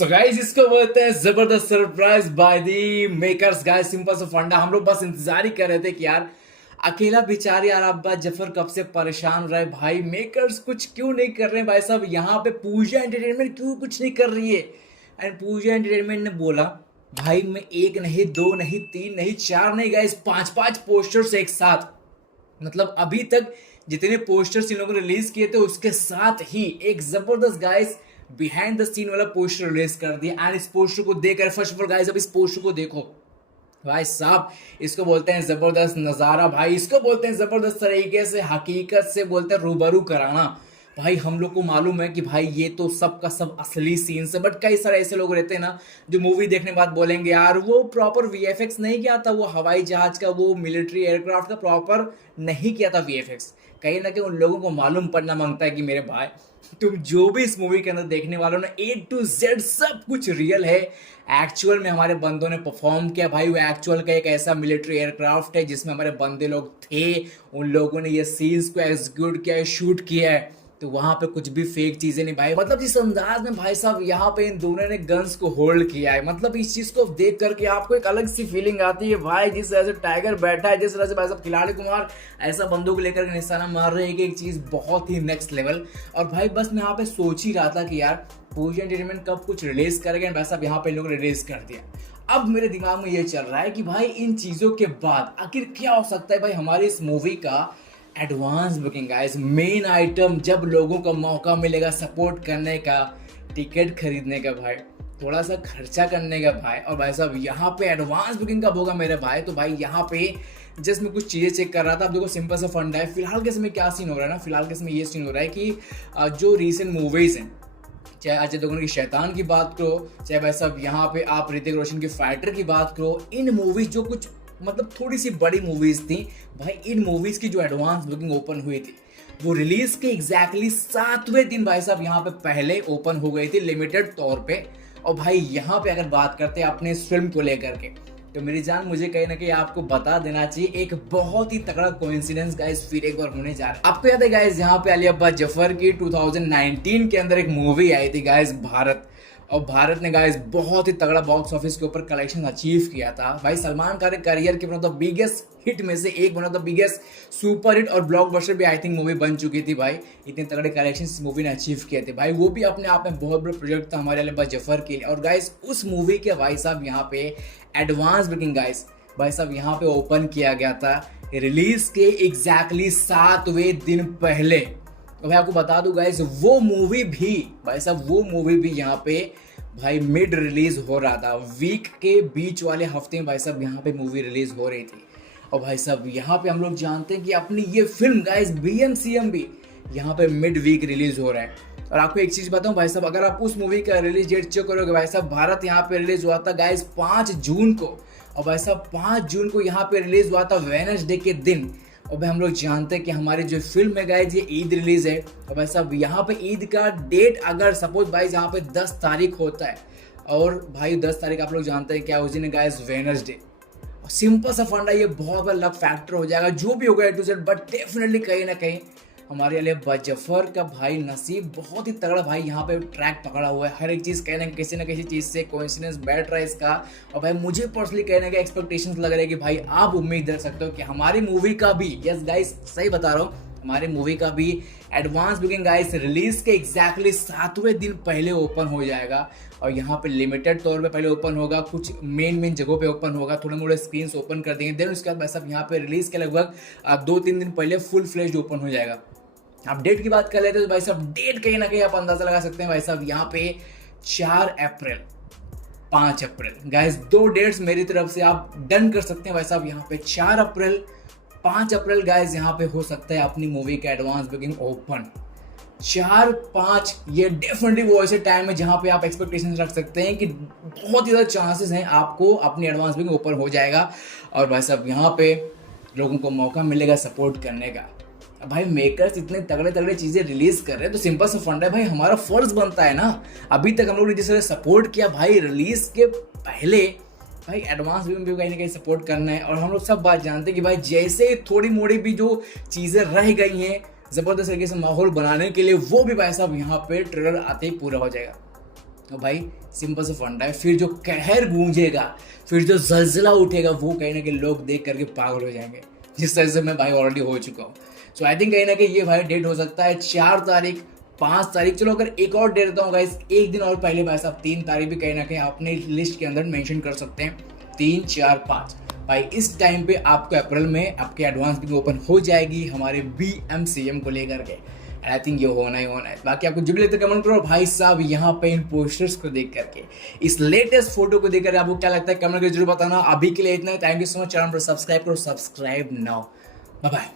तो गाइस इसको बोलते हैं जबरदस्त surprise by the makers. Guys simple सा फंडा, हम लोग बस इंतजार ही कर रहे थे कि यार अकेला बेचारी यार अब्बा जफर कब से परेशान रहे भाई, मेकर्स कुछ क्यों नहीं कर रहे हैं भाई साहब। यहाँ पे पूजा एंटरटेनमेंट क्यों कुछ नहीं कर रही है। एंड पूजा एंटरटेनमेंट ने बोला भाई मैं एक नहीं दो नहीं तीन नहीं चार नहीं गाइस पांच पांच पोस्टर्स एक साथ, मतलब अभी तक जितने पोस्टर्स इन लोगों ने रिलीज किए थे उसके साथ ही एक जबरदस्त गाइस बिहाइंड द सीन वाला पोस्टर रिलीज कर दिया। एंड इस पोस्टर को देखकर फर्स्ट ऑफ ऑल गाइस अब इस पोस्टर को देखो भाई साहब, इसको बोलते हैं जबरदस्त नज़ारा भाई, इसको बोलते हैं जबरदस्त तरीके से हकीकत से बोलते हैं रूबरू कराना। भाई हम लोग को मालूम है कि भाई ये तो सब का सब असली सीन्स है, बट कई सारे ऐसे लोग रहते हैं ना जो मूवी देखने के बाद बोलेंगे यार वो प्रॉपर वीएफएक्स नहीं किया था, वो हवाई जहाज का वो मिलिट्री एयरक्राफ्ट का प्रॉपर नहीं किया था वीएफएक्स। कहीं ना कहीं उन लोगों को मालूम पड़ना मांगता है कि मेरे भाई तुम जो भी इस मूवी के अंदर देखने वालों ने ए टू जेड सब कुछ रियल है। एक्चुअल में हमारे बंदों ने परफॉर्म किया भाई, वो एक्चुअल का एक ऐसा मिलिट्री एयरक्राफ्ट है जिसमें हमारे बंदे लोग थे, उन लोगों ने ये सीन्स को एग्जीक्यूट किया है, शूट किया है। तो वहां पे कुछ भी फेक चीजें नहीं भाई, मतलब जिस अंदाज में भाई साहब यहाँ पे इन दोनों ने गन्स को होल्ड किया है, मतलब इस चीज को देख करके आपको एक अलग सी फीलिंग आती है भाई। जिस तरह से टाइगर बैठा है, जिस तरह से भाई साहब खिलाड़ी कुमार ऐसा बंदूक लेकर निशाना मार रहे हैं कि एक चीज बहुत ही नेक्स्ट लेवल। और भाई बस मैं यहाँ पे सोच ही रहा था कि यार पूजा एंटरटेनमेंट कब कुछ रिलीज करेगा, भाई साहब यहाँ पे इन लोगों ने रिलीज कर दिया। अब मेरे दिमाग में ये चल रहा है कि भाई इन चीजों के बाद आखिर क्या हो सकता है भाई हमारी इस मूवी का advance booking guys, main item जब लोगों को मौका मिलेगा सपोर्ट करने का, टिकट खरीदने का भाई, थोड़ा सा खर्चा करने का भाई, और भाई साहब यहाँ पे एडवांस बुकिंग कब होगा मेरे भाई। तो भाई यहाँ पे जस्ट मैं कुछ चीज़ें चेक कर रहा था। अब देखो सिंपल सा फंडा है, फिलहाल के समय क्या सीन हो रहा है ना, फिलहाल के समय ये सीन हो रहा है कि जो रीसेंट मूवीज़ हैं, चाहे अजय देवगन की शैतान की बात करो, चाहे भाई साहब यहाँ पे आप ऋतिक रोशन की फाइटर की बात करो, इन मूवीज जो कुछ मतलब थोड़ी सी बड़ी मूवीज थी भाई, इन मूवीज की जो एडवांस बुकिंग ओपन हुई थी वो रिलीज के एग्जैक्टली 7वें दिन भाई साहब यहाँ पे पहले ओपन हो गई थी लिमिटेड तौर पे। और भाई यहाँ पे अगर बात करते हैं अपने इस फिल्म को लेकर के, तो मेरी जान मुझे कहीं ना कहीं आपको बता देना चाहिए एक बहुत ही तगड़ा कोइंसिडेंस गाइस फिर एक बार होने जा रहा है। आपको याद है गाइस यहाँ पे अली अब्बा जफर की 2019 के अंदर एक मूवी आई थी गाइस भारत, और भारत ने गाइस बहुत ही तगड़ा बॉक्स ऑफिस के ऊपर कलेक्शन अचीव किया था भाई। सलमान खान के करियर के one of the biggest hit में से एक, one of the biggest super hit और ब्लॉकबस्टर भी आई थिंक मूवी बन चुकी थी भाई। इतने तगड़े कलेक्शन इस मूवी ने अचीव किए थे भाई, वो भी अपने आप में बहुत बड़ा प्रोजेक्ट था हमारे अली जफर के लिए। और गाइस उस मूवी के भाई साहब यहाँ पे एडवांस बुकिंग गाइस भाई साहब यहाँ पे ओपन किया गया था रिलीज के एग्जैक्टली 7वें दिन पहले। तो भाई आपको बता दूं गाइस वो मूवी भी भाई साहब, वो मूवी भी यहाँ पे भाई मिड रिलीज हो रहा था, वीक के बीच वाले हफ्ते में भाई साहब यहाँ पे मूवी रिलीज हो रही थी। और भाई साहब यहाँ पे हम लोग जानते हैं कि अपनी ये फिल्म गाइस BMCM भी यहाँ पे मिड वीक रिलीज हो रहा है। और आपको एक चीज बताऊं भाई साहब, अगर आप उस मूवी का रिलीज डेट चेक करोगे भाई साहब, भारत यहाँ पे रिलीज हुआ था गाइस 5 जून को, और भाई साहब 5 जून को यहाँ पे रिलीज हुआ था वेडनेसडे के दिन। और भाई हम लोग जानते हैं कि हमारी जो फिल्म है गाइस ये ईद रिलीज है, और भाई साहब यहाँ पे ईद का डेट अगर सपोज भाई यहाँ पे 10 तारीख होता है, और भाई 10 तारीख आप लोग जानते हैं क्या उस दिन है गाइस वेडनेसडे। सिंपल सा फंडा, ये बहुत बड़ा लक फैक्टर हो जाएगा जो भी होगा ए टू जेड, बट डेफिनेटली कहीं ना कहीं हमारे लिए जफर का भाई नसीब बहुत ही तगड़ा भाई यहाँ पे ट्रैक पकड़ा हुआ है। हर एक चीज़ कहने किसी ना किसी चीज़ से कोइंसिडेंस बैठ रहा है इसका। और भाई मुझे पर्सनली कहने के एक्सपेक्टेशंस लग रहे हैं कि भाई आप उम्मीद कर सकते हो कि हमारी मूवी का भी, यस गाइस सही बता रहा हूँ, हमारी मूवी का भी एडवांस बुकिंग गाइस रिलीज के एग्जैक्टली 7वें दिन पहले ओपन हो जाएगा। और यहाँ पे लिमिटेड तौर पे पहले ओपन होगा, कुछ मेन जगहों पे ओपन होगा, थोड़े मोड़े स्क्रीन्स ओपन कर देंगे, देन उसके बाद भाई साहब यहाँ पे रिलीज के लगभग 2-3 दिन पहले फुल फ्लेज्ड ओपन हो जाएगा। आप डेट की बात कर लेते हैं तो भाई साहब डेट कहीं ना कहीं आप अंदाजा लगा सकते हैं भाई साहब यहाँ पे 4 अप्रैल 5 अप्रैल गाइस, 2 डेट्स मेरी तरफ से आप डन कर सकते हैं भाई साहब। यहाँ पे 4 अप्रैल 5 अप्रैल गाइस यहाँ पे हो सकता है अपनी मूवी का एडवांस बुकिंग ओपन। 4-5 ये डेफिनेटली वो ऐसे टाइम है जहाँ पे आप एक्सपेक्टेशन रख सकते हैं कि बहुत ही ज़्यादा चांसेस हैं आपको अपनी एडवांस बुकिंग ओपन हो जाएगा। और भाई साहब यहाँ पे लोगों को मौका मिलेगा सपोर्ट करने का। अब भाई मेकर्स इतने तगड़े तगड़े चीज़ें रिलीज कर रहे हैं तो सिंपल सा फंड है भाई, हमारा फर्ज बनता है ना। अभी तक हम लोग ने जिस तरह सपोर्ट किया भाई रिलीज के पहले, भाई एडवांस भी कहीं ना कहीं सपोर्ट करना है। और हम लोग सब बात जानते हैं कि भाई जैसे थोड़ी मोड़ी भी जो चीज़ें रह गई हैं ज़बरदस्त तरीके से माहौल बनाने के लिए, वो भी भाई साहब यहाँ पे ट्रेलर आते ही पूरा हो जाएगा। तो भाई सिंपल से फंडा है, फिर जो कहर गूंजेगा, फिर जो जलजला उठेगा, वो कहीं ना कहीं लोग देख करके पागल हो जाएंगे, जिस तरह से मैं भाई ऑलरेडी हो चुका हूँ। सो आई थिंक कहीं ना कहीं ये भाई डेट हो सकता है 4 तारीख, 5 तारीख, चलो अगर एक और डेट देता हूँ गाइस, एक दिन और पहले भाई साहब 3 तारीख भी कहीं ना कहीं अपने लिस्ट के अंदर मेंशन कर सकते हैं। 3, 4, 5 भाई इस टाइम पे आपको अप्रैल में आपके एडवांस बुकिंग ओपन हो जाएगी हमारे BMCM को लेकर के। आई थिंक ये होना ही होना है। बाकी आपको जो भी लगता है कमेंट करो भाई साहब, यहाँ पे इन पोस्टर्स को देख करके, इस लेटेस्ट फोटो को देख करके आपको क्या लगता है कमेंट करके जरूर बताना। अभी के लिए इतना, thank you so much. Channel पर सब्सक्राइब करो, सब्सक्राइब नाउ, बाय बाय।